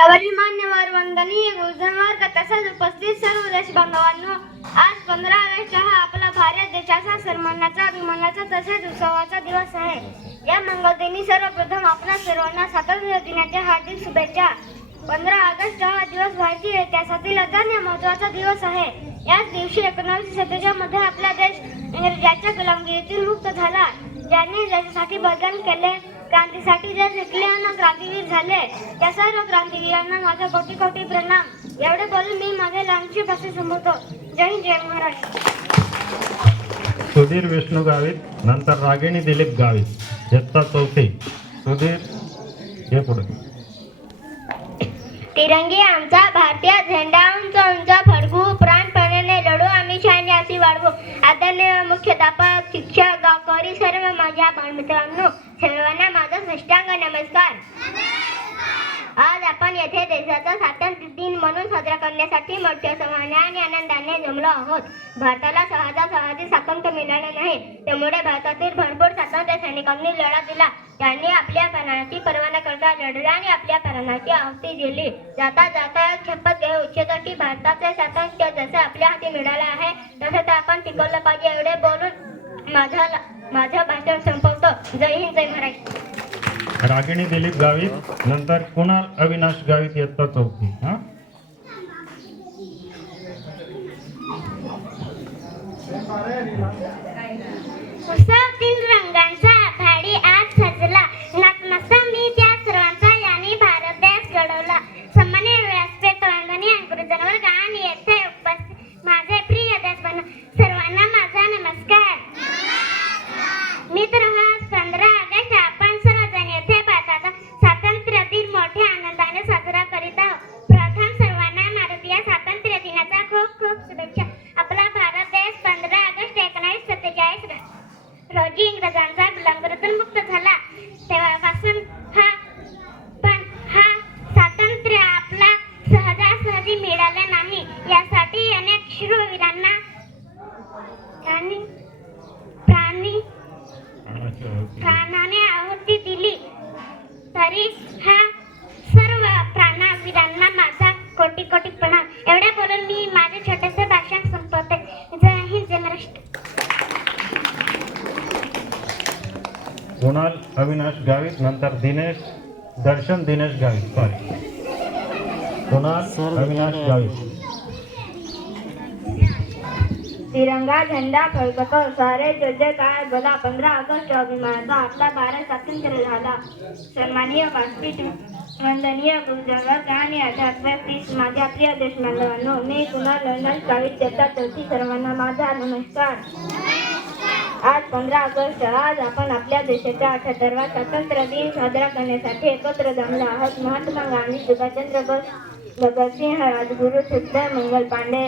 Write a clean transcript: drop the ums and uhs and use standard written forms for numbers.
त्यावरील मान्यवर वंदनीय गुरुजनवर्ग तसेच उपस्थित सर्व देशबांधवांनो, आज 15 ऑगस्ट हा आपला भारत देशाचा सन्मानाचा, अभिमानाचा तसेच उत्सवाचा दिवस आहे. या मंगलदिनी सर्वप्रथम आपणा सर्वांना स्वातंत्र्य दिनाच्या हार्दिक शुभेच्छा. 15 ऑगस्ट हा दिवस भारतीय इतिहासातील अत्यंत महत्त्वाचा दिवस आहे. याच दिवशी 1947 मध्ये आपला देश इंग्रजांच्या गुलामगिरीतून मुक्त झाला. ज्यांनी देशासाठी बलिदान केले, क्रांतीसाठी जे जिंकले आणि क्रांतीवीर झाले, त्या सर्व क्रांतिवीरांना माझा कोटी कोटी प्रणाम. एवढे बोलून मी माझे लहानशी भाषण संपवतो. जय हिंद, जय महाराष्ट्र. सुधीर विष्णू गावित, नंतर रागिणी दिलीप गावित, इयत्ता चौथी. सुधीर हे पुढे. तिरंगी आमचा भारतीय झेंडा उंच उंच फडकू, प्राणपणाने लढू आम्ही सैन्याची वाढवू. आदरणीय मुख्याध्यापक, शिक्षक, गावकरी, सर्व माझ्या बालमित्रांनो, सर्वांना माझा साष्टांग नमस्कार. आज आपण येथे देशाचा स्वातंत्र्य दिन म्हणून साजरा करण्यासाठी मोठ्या उत्साहाने आणि आनंदाने जमलो आहोत. भारताला सहजासहजी स्वातंत्र्य मिळाले नाही, त्यामुळे भारतातील भरपूर स्वातंत्र्य सैनिकांनी लढा दिला. त्यांनी आपल्या प्राणाची पर्वा न करता लढले आणि आपल्या प्राणाची आहुती दिली. जाता जाता शपथ घेऊ इच्छितो की भारताचे स्वातंत्र्य जसे आपल्या हाती मिळाले आहे तसे ते आपण टिकवलं पाहिजे. एवढे बोलून माझं भाषण संपवतो. जय हिंद, जय महाराष्ट्र. रागिणी दिलीप गावित, नंतर कुणाल अविनाश गावित, इयत्ता चौथी. उत्सवातील रंगांचा आघाडी आज सजला. नतमस्तक मी त्या सर्वांचा यांनी भारत देश घडवला. सन्माननीय व्यासपीठ, वंदनीय गुरुजनवर्ग आणि येथे उपस्थित माझे प्रिय देशबांधव, सर्वांना माझा नमस्कार. मित्र, आज 15 ऑगस्ट आपण सर्वजण येथे भारताचा स्वातंत्र्य दिन मोठ्या आनंदाने साजरा करीत आहोत. प्रथम सर्वांना भारतीय स्वातंत्र्य दिनाच्या खूप खूप शुभेच्छा. आपला भारत देश 15 ऑगस्ट 1947 रोजी इंग्रजांच्या गुलामगिरीतून मुक्त झाला. तेव्हापासून हा स्वातंत्र्य आपला सहजासहजी मिळाले नाही. यासाठी अनेक शूरवीरांना प्राणाने आहुती दिली. तरी हा सर्व प्राणवीरांना माझा कोटी कोटी प्रणाम. एवढे बोलून मी माझे छोटेसे भाषण संपवते. जय हिंद, जय महाराष्ट्र. कुणाल अविनाश गावित, नंतर दर्शन दिनेश गावित. कुणाल अविनाश गावित. तिरंगा झेंडा फडकतो, सारे जय काय बोला. 15 ऑगस्ट अभिमानाचा आपला भारत स्वातंत्र्य झाला. सन्माननीय व्यासपीठ, वंदनीय गुरुजनवर्ग आणि अध्यात्मिक माझ्या प्रिय देशबांधवांनो, मी कुणाल अविनाश गावित, इयत्ता चौथी. सर्वांना माझा नमस्कार. आज 15 ऑगस्ट, आज आपण आपल्या देशाचा 78वा स्वातंत्र्य दिन साजरा करण्यासाठी एकत्र जमलो आहोत. महात्मा गांधी, सुभाषचंद्र बोस, भगतसिंह, राजगुरू, सुखदेव, मंगल पांडे,